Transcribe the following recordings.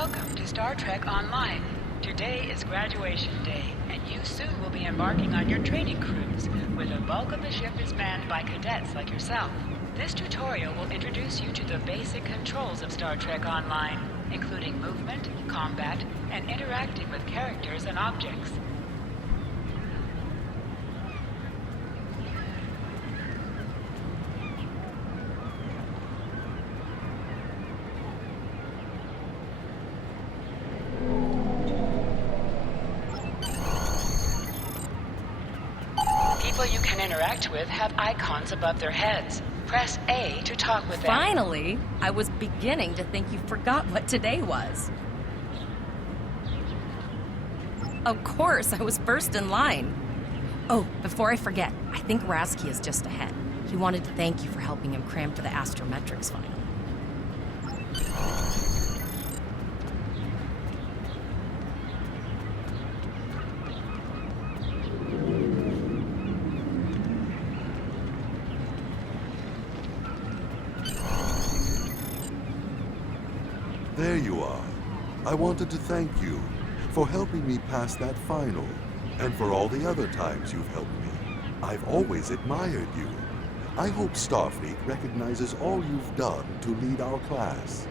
Welcome to Star Trek Online. Today is graduation day, and you soon will be embarking on your training cruise, where the bulk of the ship is manned by cadets like yourself. This tutorial will introduce you to the basic controls of Star Trek Online, including movement, combat, and interacting with characters and objects. People you can interact with have icons above their heads. Press A to talk with them. Finally! I was beginning to think you forgot what today was. Of course, I was first in line. Oh, before I forget, I think Rasky is just ahead. He wanted to thank you for helping him cram for the astrometrics final. There you are. I wanted to thank you for helping me pass that final, and for all the other times you've helped me. I've always admired you. I hope Starfleet recognizes all you've done to lead our class.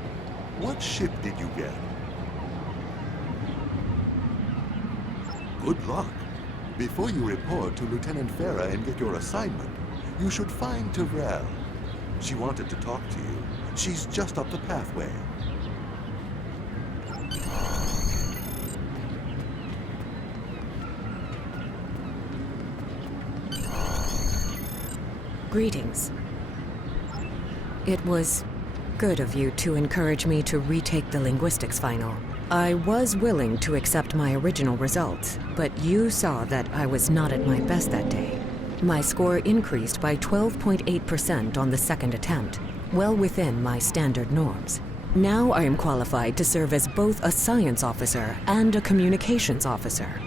What ship did you get? Good luck. Before you report to Lieutenant Farah and get your assignment, you should find Tyrell. She wanted to talk to you. She's just up the pathway. Greetings. It was good of you to encourage me to retake the linguistics final. I was willing to accept my original results, but you saw that I was not at my best that day. My score increased by 12.8% on the second attempt, well within my standard norms. Now I am qualified to serve as both a science officer and a communications officer.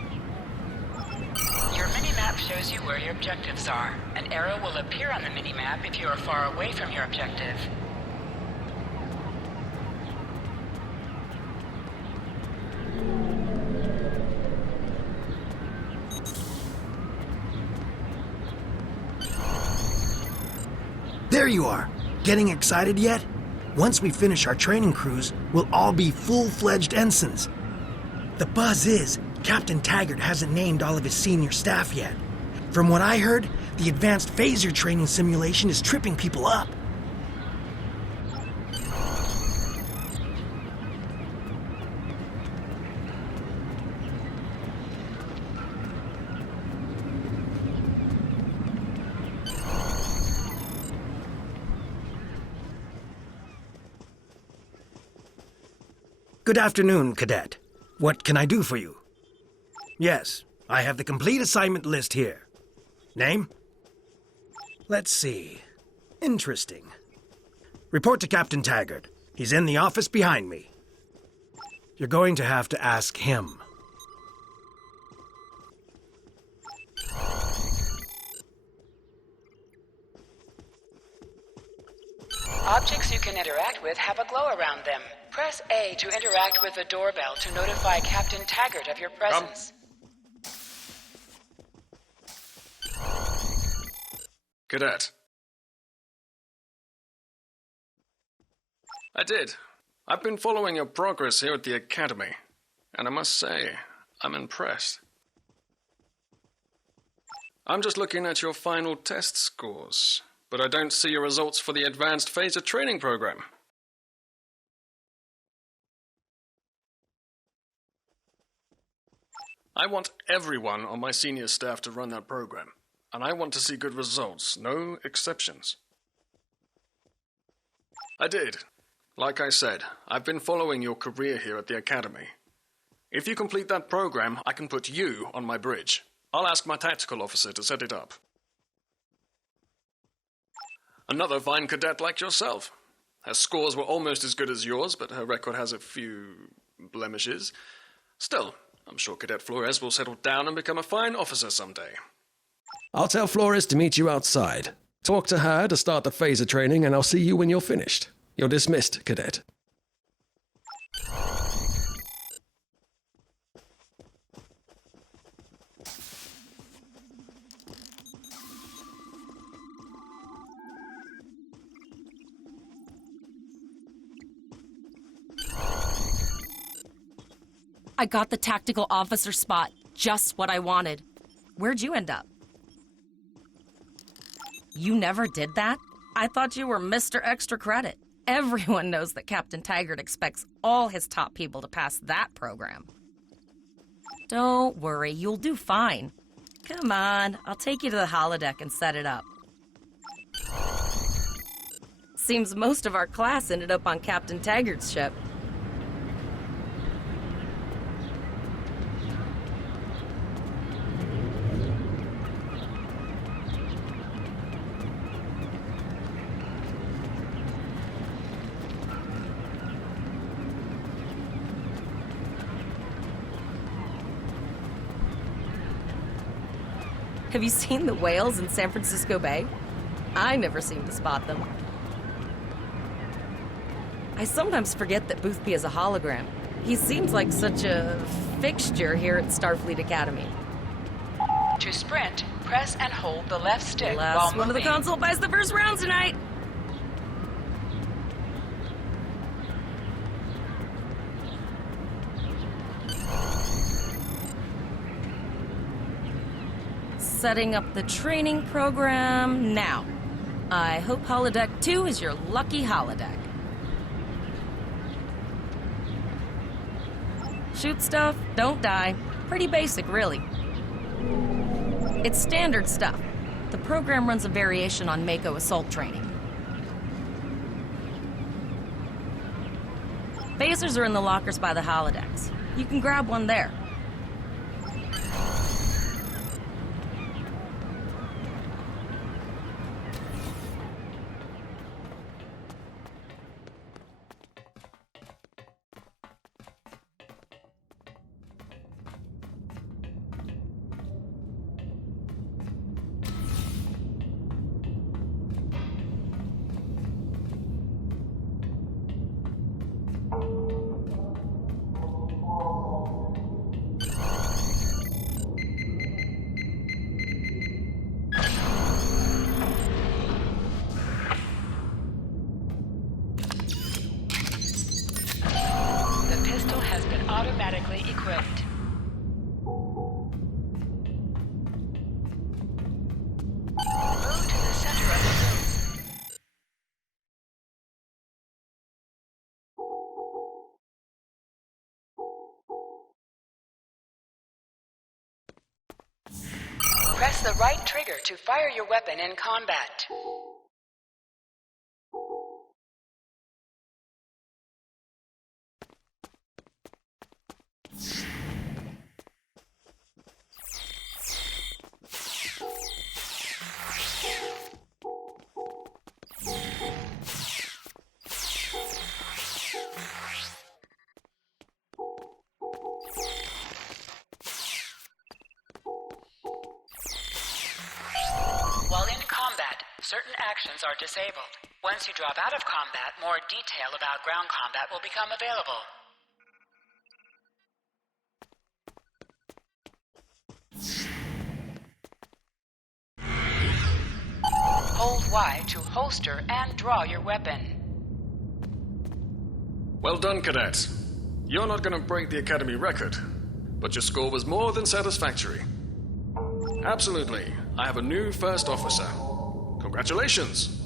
Your mini-map shows you where your objectives are. An arrow will appear on the mini-map if you are far away from your objective. There you are! Getting excited yet? Once we finish our training cruise, we'll all be full-fledged ensigns. The buzz is, Captain Taggart hasn't named all of his senior staff yet. From what I heard, the advanced phaser training simulation is tripping people up. Good afternoon, Cadet. What can I do for you? Yes, I have the complete assignment list here. Name? Let's see. Interesting. Report to Captain Taggart. He's in the office behind me. You're going to have to ask him. Objects you can interact with have a glow around them. Press A to interact with the doorbell to notify Captain Taggart of your presence. Cadet. I did. I've been following your progress here at the Academy, and I must say, I'm impressed. I'm just looking at your final test scores, but I don't see your results for the Advanced Phaser Training Program. I want everyone on my senior staff to run that program, and I want to see good results, no exceptions. I did. Like I said, I've been following your career here at the Academy. If you complete that program, I can put you on my bridge. I'll ask my tactical officer to set it up. Another fine cadet like yourself. Her scores were almost as good as yours, but her record has a few blemishes. Still, I'm sure Cadet Flores will settle down and become a fine officer someday. I'll tell Flores to meet you outside. Talk to her to start the phaser training, and I'll see you when you're finished. You're dismissed, Cadet. I got the tactical officer spot. Just what I wanted. Where'd you end up? You never did that? I thought you were Mr. Extra Credit. Everyone knows that Captain Taggart expects all his top people to pass that program. Don't worry, you'll do fine. Come on, I'll take you to the holodeck and set it up. Seems most of our class ended up on Captain Taggart's ship. Have you seen the whales in San Francisco Bay? I never seem to spot them. I sometimes forget that Boothby is a hologram. He seems like such a fixture here at Starfleet Academy. To sprint, press and hold the left stick while Last one of the moving. console buys the first round tonight. Setting up the training program now. I hope Holodeck 2 is your lucky holodeck. Shoot stuff, don't die. Pretty basic, really. It's standard stuff. The program runs a variation on Mako assault training. Phasers are in the lockers by the holodecks. You can grab one there. The pistol has been automatically equipped. Move to the center of the room. Press the right trigger to fire your weapon in combat. While in combat, certain actions are disabled. Once you drop out of combat, more detail about ground combat will become available. Hold Y to holster and draw your weapon. Well done, cadets. You're not going to break the Academy record, but your score was more than satisfactory. Absolutely. I have a new first officer. Congratulations.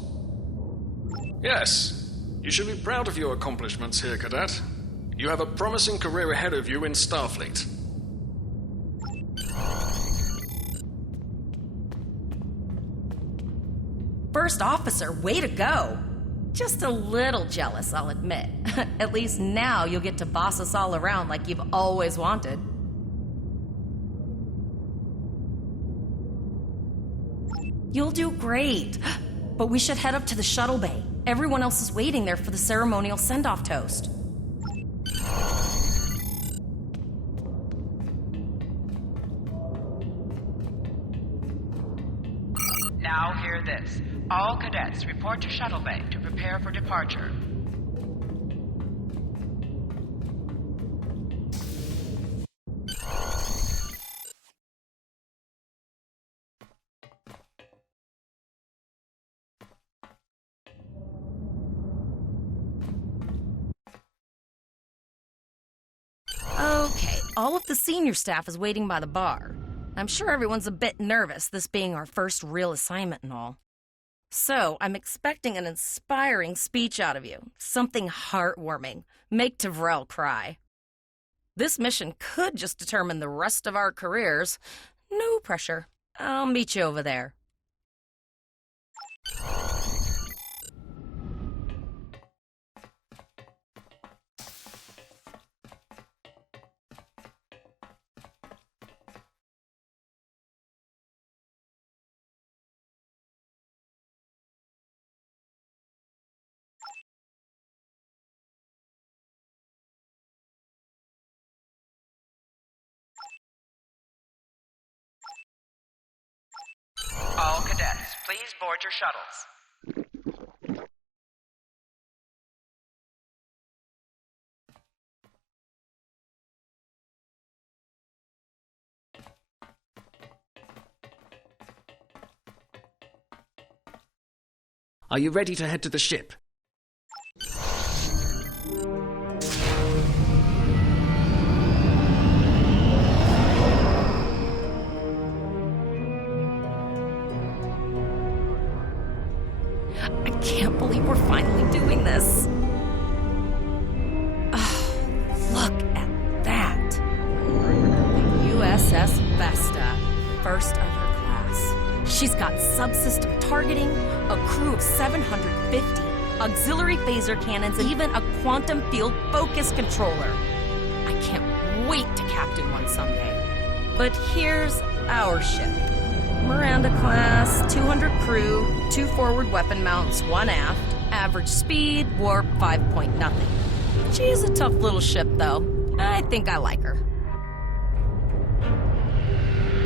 Yes, you should be proud of your accomplishments here, cadet. You have a promising career ahead of you in Starfleet. First officer, way to go! Just a little jealous, I'll admit. At least now you'll get to boss us all around like you've always wanted. You'll do great. But we should head up to the shuttle bay. Everyone else is waiting there for the ceremonial send-off toast. Now hear this. All cadets report to shuttle bay to prepare for departure. Okay, All of the senior staff is waiting by the bar. I'm sure everyone's a bit nervous, this being our first real assignment and all. So, I'm expecting an inspiring speech out of you. Something heartwarming. Make Tavrel cry. This mission could just determine the rest of our careers. No pressure. I'll meet you over there. All cadets, please board your shuttles. Are you ready to head to the ship? I can't believe we're finally doing this. Oh, look at that. The USS Vesta, first of her class. She's got subsystem targeting, a crew of 750, auxiliary phaser cannons, and even a quantum field focus controller. I can't wait to captain one someday. But here's our ship. Miranda class, 200 crew, 2 forward weapon mounts, 1 aft, average speed, warp 5.0. She's a tough little ship, though. I think I like her.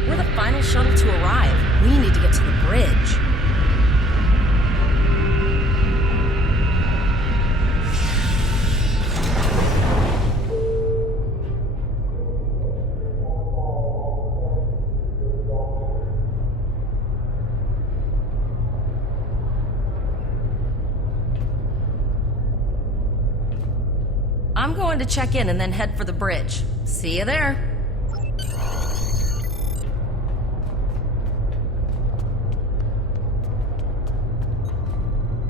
We're the final shuttle to arrive. We need to get to the bridge. I'm going to check in and then head for the bridge. See you there.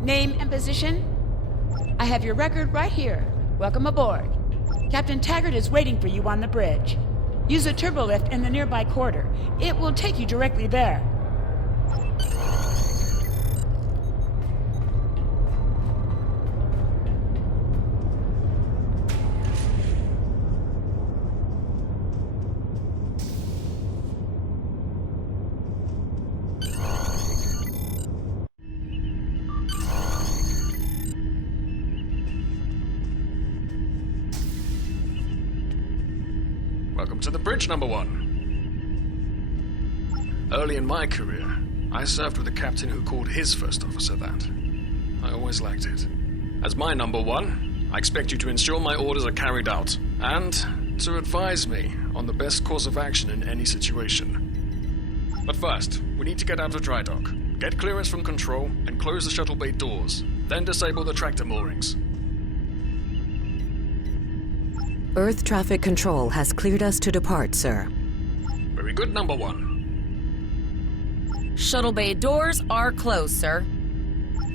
Name and position? I have your record right here. Welcome aboard. Captain Taggart is waiting for you on the bridge. Use a turbolift in the nearby corridor. It will take you directly there. Welcome to the bridge, number 1. Early in my career, I served with a captain who called his first officer that. I always liked it. As my number 1, I expect you to ensure my orders are carried out, and to advise me on the best course of action in any situation. But first, we need to get out of dry dock, get clearance from control, and close the shuttle bay doors, then disable the tractor moorings. Earth traffic control has cleared us to depart, sir. Very good, number 1. Shuttle bay doors are closed, sir.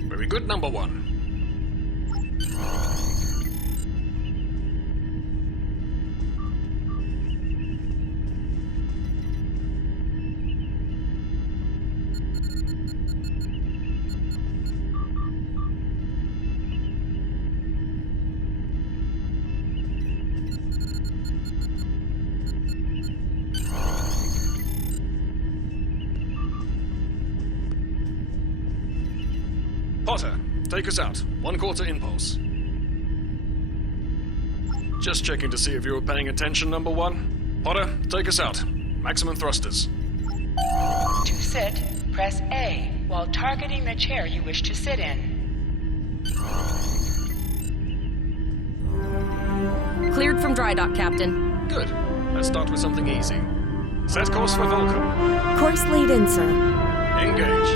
Very good, number 1. Potter, take us out. 1/4 impulse. Just checking to see if you were paying attention, number 1. Potter, take us out. Maximum thrusters. To sit, press A while targeting the chair you wish to sit in. Cleared from dry dock, Captain. Good. Let's start with something easy. Set course for Vulcan. Course lead in, sir. Engage.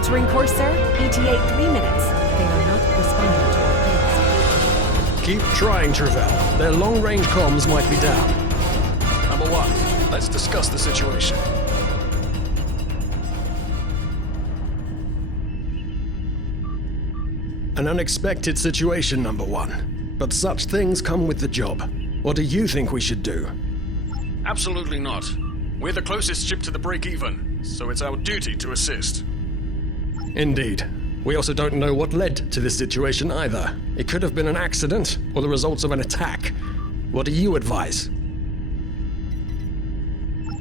Altering course, sir. ETA 3 minutes. They are not responding to our pings. Keep trying, Travell. Their long-range comms might be down. Number 1, let's discuss the situation. An unexpected situation, number 1. But such things come with the job. What do you think we should do? Absolutely not. We're the closest ship to the break-even, so it's our duty to assist. Indeed. We also don't know what led to this situation either. It could have been an accident or the results of an attack. What do you advise?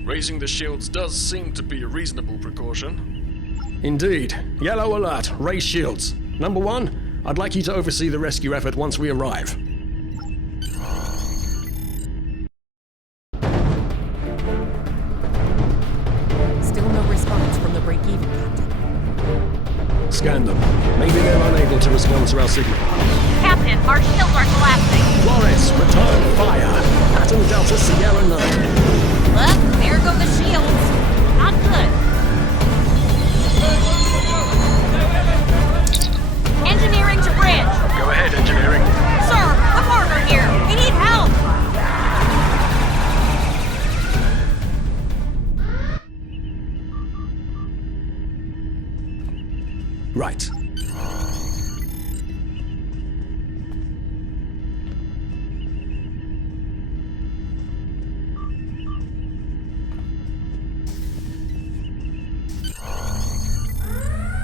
Raising the shields does seem to be a reasonable precaution. Indeed. Yellow alert. Raise shields. Number 1, I'd like you to oversee the rescue effort once we arrive. Still no response from the break-even, Captain. Scan them. Maybe they're unable to respond to our signal. Captain, our shields are collapsing. Flores, return fire. Pattern Delta Sierra 9. Well, there go the shields. Not good. Engineering to bridge. Go ahead, engineering. Sir, the partner here. We need help. Right.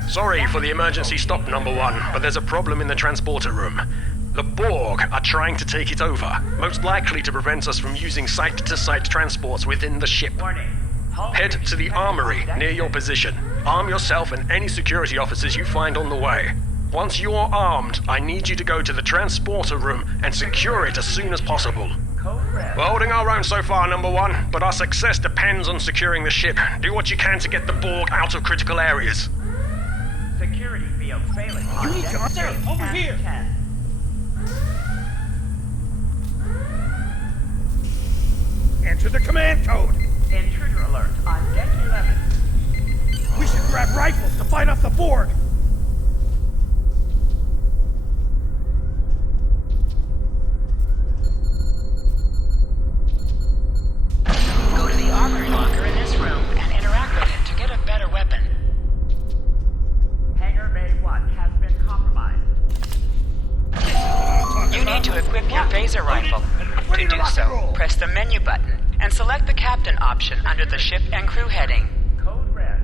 Sorry for the emergency stop, number 1, but there's a problem in the transporter room. The Borg are trying to take it over, most likely to prevent us from using site-to-site transports within the ship. Head to the armory near your position. Arm yourself and any security officers you find on the way. Once you're armed, I need you to go to the transporter room and secure it as soon as possible. We're holding our own so far, number 1, but our success depends on securing the ship. Do what you can to get the Borg out of critical areas. Security field failing. Sir, over here! 10. Enter the command code! Intruder alert on deck 11. We should grab rifles to fight off the Borg! Go to the armory locker in this room and interact with it to get a better weapon. Hangar Bay 1 has been compromised. You need to equip your phaser rifle. To do so, press the menu button and select the captain option under the ship and crew heading. Code red.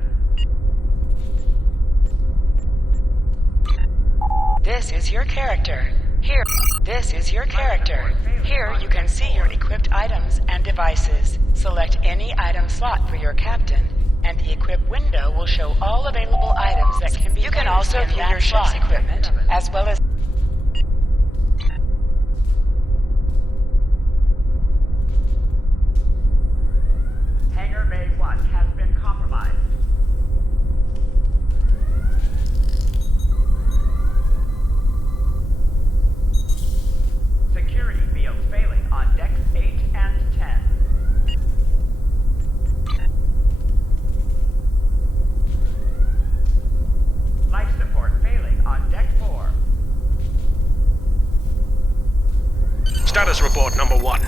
This is your character. Here, this is your character. Here you can see your equipped items and devices. Select any item slot for your captain, and the equip window will show all available items that can be used. You can also view your ship's equipment, as well as Hangar Bay 1 has been compromised. Security field failing on decks 8 and 10. Life support failing on deck 4. Status report, number 1.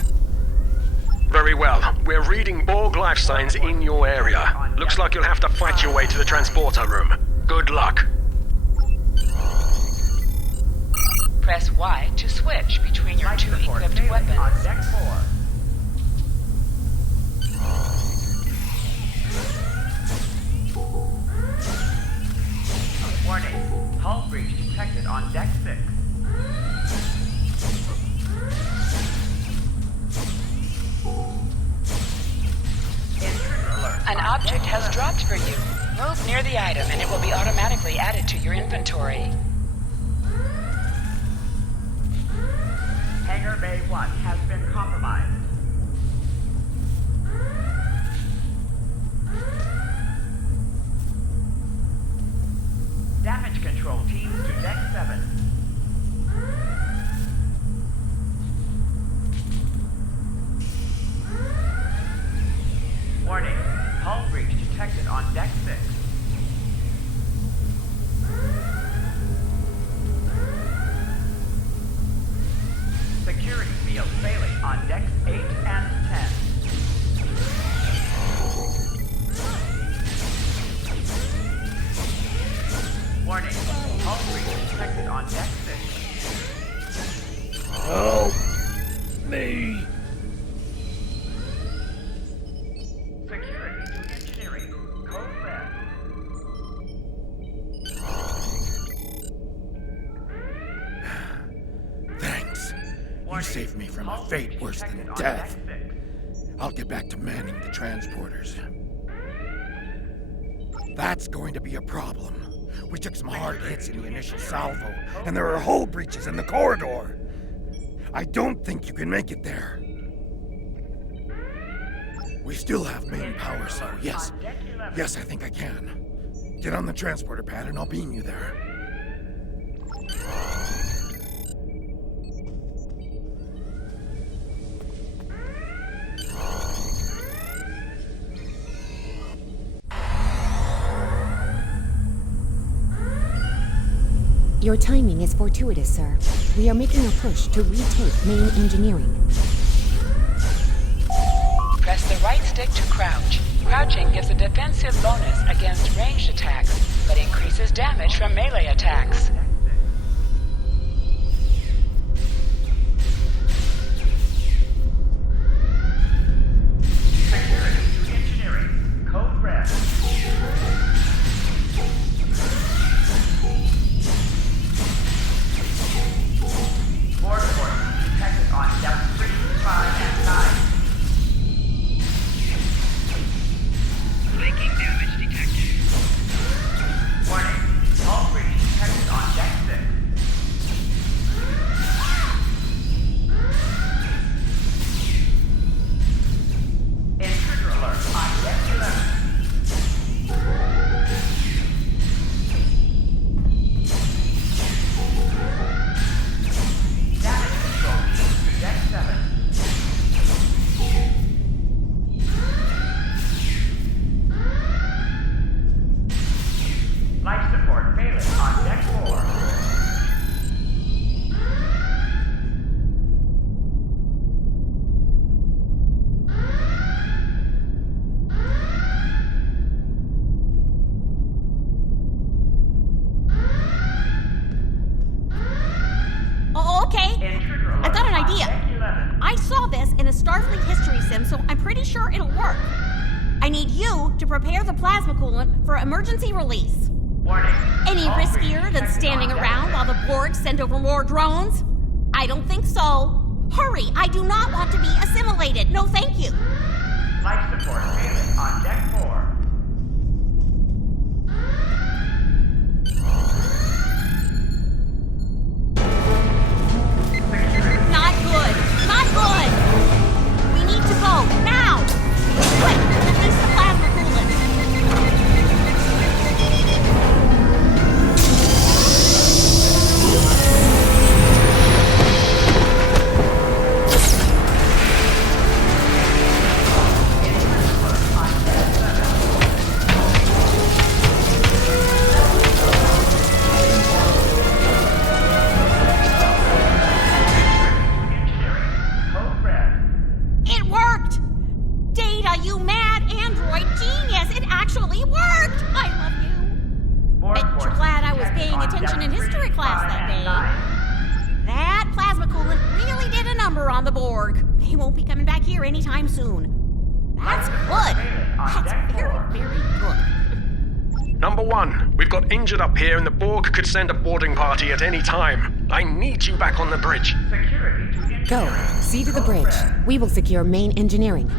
Very well. We're reading Borg life signs in your area. Looks like you'll have to fight your way to the transporter room. Good luck. press Y to switch between your two equipped weapons. On deck 4. Warning. Hull breach detected on deck 6. Intruder alert. An object has dropped for you. Move near the item and it will be automatically added to your inventory. Hangar Bay 1 has been compromised. Damage control teams to deck 7. Warning. Hull breach detected on deck 6. Warning. Hull breach detected on deck 6. Help me. Security to engineering. Code red. Thanks. You saved me from a fate worse than death. I'll get back to manning the transporters. That's going to be a problem. We took some hard hits in the initial salvo, and there are hull breaches in the corridor. I don't think you can make it there. We still have main power, so yes, I think I can. Get on the transporter pad and I'll beam you there. Your timing is fortuitous, sir. We are making a push to retake main engineering. Press the right stick to crouch. Crouching gives a defensive bonus against ranged attacks, but increases damage from melee attacks. Security to engineering. Code red. Board force detected on depth 3, 5, and 9. Blinking damage detected. Warning. Hull breach detected on deck 6. Intruder alert on deck 11. Damage control to deck 7. Life support failing on deck 4. Oh, okay. Intruder alert I've got an on idea. deck 11. I saw this in a Starfleet history sim, so I'm pretty sure it'll work. I need you to prepare the plasma coolant for emergency release. Warning. Any Hull breach riskier than detected standing on deck around 6. while the Borg send over more drones? I don't think so. Hurry, I do not want to be assimilated. No, thank you. Life support failing on deck 4. Security. Not good. Not good. We need to go now. Quick, release the plasma coolant. Engineering. Code red. It worked! Data, you mad android genius! It actually worked! I love you. Board Bet force you're glad I was detected paying on attention depth in history 3, class 5, that and day. 9. That plasma coolant really did a number on the Borg. They won't be coming back here anytime soon. That's good. That's very, very good. Number 1, we've got injured up here and the Borg could send a boarding party at any time. I need you back on the bridge. Security to engineering. Go. See to the bridge. We will secure main engineering.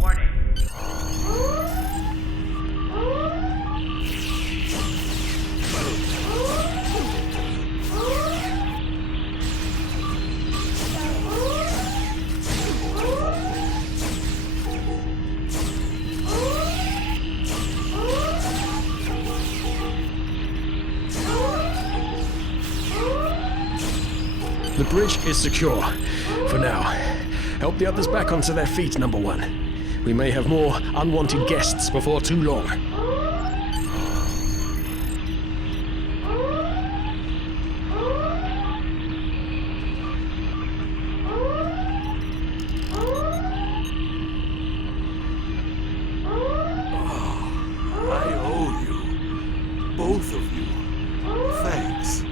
Warning. The bridge is secure. For now. Help the others back onto their feet, number 1. We may have more unwanted guests before too long. Both of you. Thanks.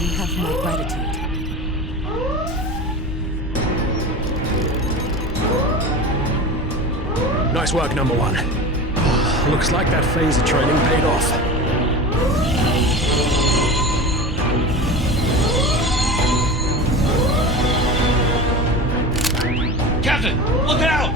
You have my gratitude. Nice work, number one. Looks like that phaser training paid off. Captain, look out!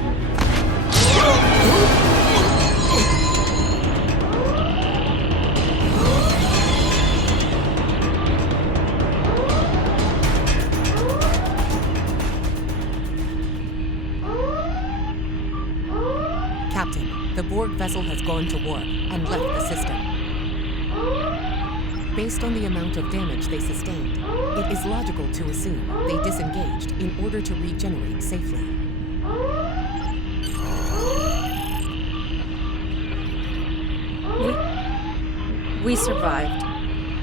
Captain, the Borg vessel has gone to warp and left the system. Based on the amount of damage they sustained, it is logical to assume they disengaged in order to regenerate safely. We survived,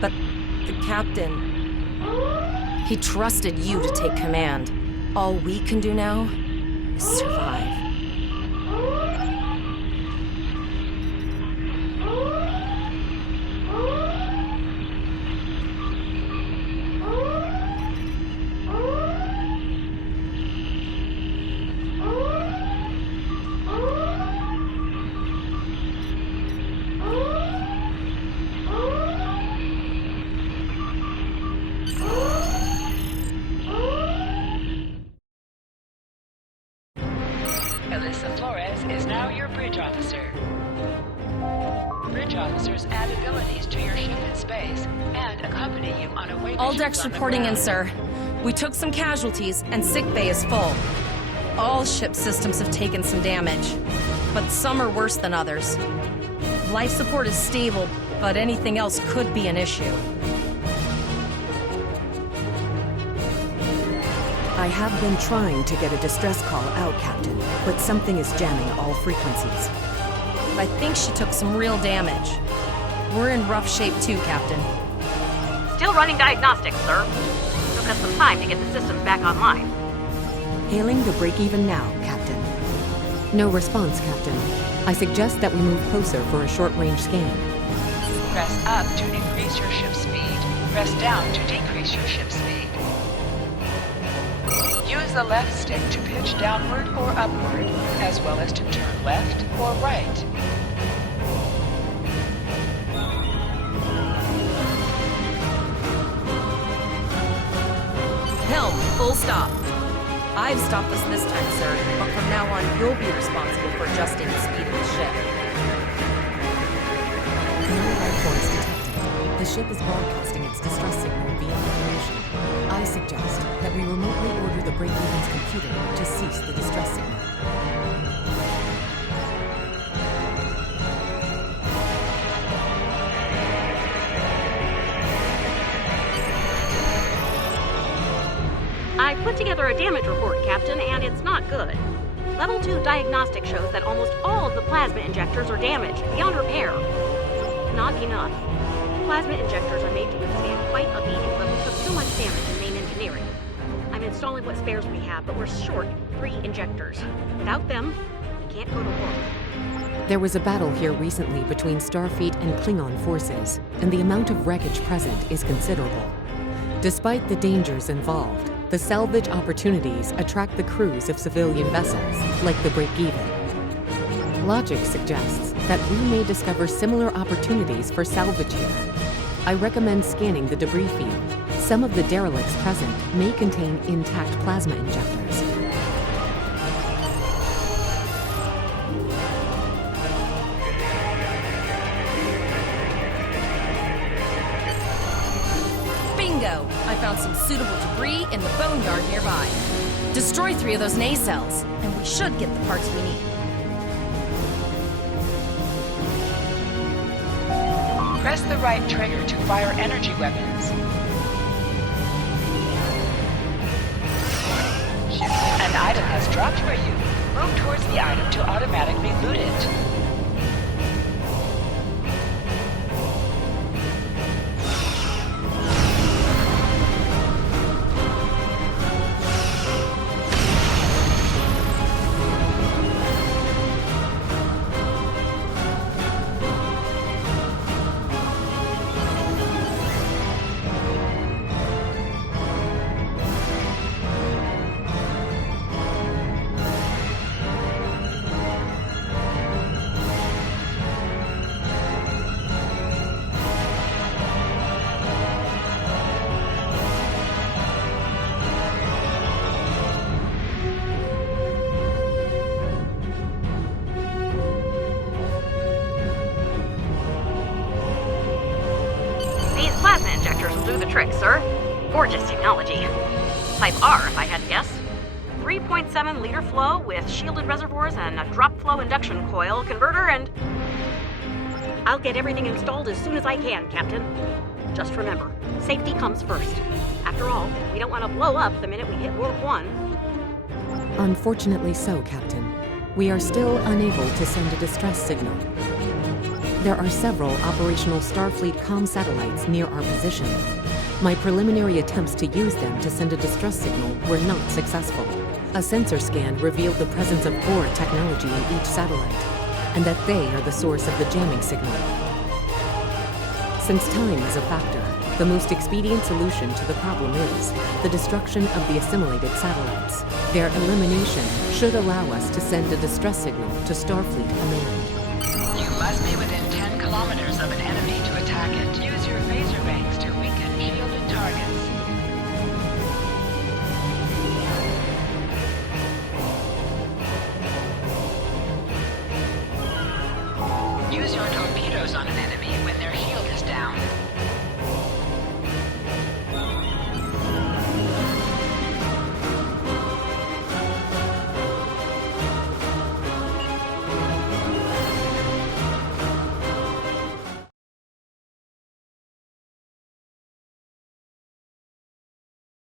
but the captain, he trusted you to take command. All we can do now is survive. Alyssa Flores is now your bridge officer. Bridge officers add abilities to your ship in space and accompany you on a way. All decks reporting in, sir. We took some casualties, and sickbay is full. All ship systems have taken some damage, but some are worse than others. Life support is stable, but anything else could be an issue. I have been trying to get a distress call out, Captain, but something is jamming all frequencies. I think she took some real damage. We're in rough shape too, Captain. Still running diagnostics, sir. Took us some time to get the systems back online. Hailing the break-even now, Captain. No response, Captain. I suggest that we move closer for a short-range scan. Press up to increase your ship speed. Press down to decrease your ship speed. Use the left stick to pitch downward or upward, as well as to turn left or right. Helm, full stop. I've stopped us this time, sir, but from now on, you'll be responsible for adjusting the speed of the ship. No life forms detected. The ship is broadcasting its distress signal via information. I suggest that we remotely order the break-even's computer to cease the distress signal. I put together a damage report, Captain, and it's not good. Level 2 diagnostic shows that almost all of the plasma injectors are damaged, beyond repair. Not enough. Plasma injectors are made to withstand quite a beating, but we took so much damage in main engineering. I'm installing what spares we have, but we're short 3 injectors. Without them, we can't go to war. There was a battle here recently between Starfleet and Klingon forces, and the amount of wreckage present is considerable. Despite the dangers involved, the salvage opportunities attract the crews of civilian vessels, like the Break-Even. Logic suggests that we may discover similar opportunities for salvage here. I recommend scanning the debris field. Some of the derelicts present may contain intact plasma injectors. Bingo! I found some suitable debris in the boneyard nearby. Destroy 3 of those nacelles, and we should get the parts we need. Press the right trigger to fire energy weapons. An item has dropped for you. Move towards the item to automatically loot it. the trick, sir. Gorgeous technology. Type R, if I had to guess. 3.7 liter flow with shielded reservoirs and a drop flow induction coil converter and... I'll get everything installed as soon as I can, Captain. Just remember, safety comes first. After all, we don't want to blow up the minute we hit Warp 1. Unfortunately so, Captain. We are still unable to send a distress signal. There are several operational Starfleet comm satellites near our position. My preliminary attempts to use them to send a distress signal were not successful. A sensor scan revealed the presence of Borg technology in each satellite, and that they are the source of the jamming signal. Since time is a factor, the most expedient solution to the problem is the destruction of the assimilated satellites. Their elimination should allow us to send a distress signal to Starfleet Command. You must be within 10 kilometers of an enemy to attack it.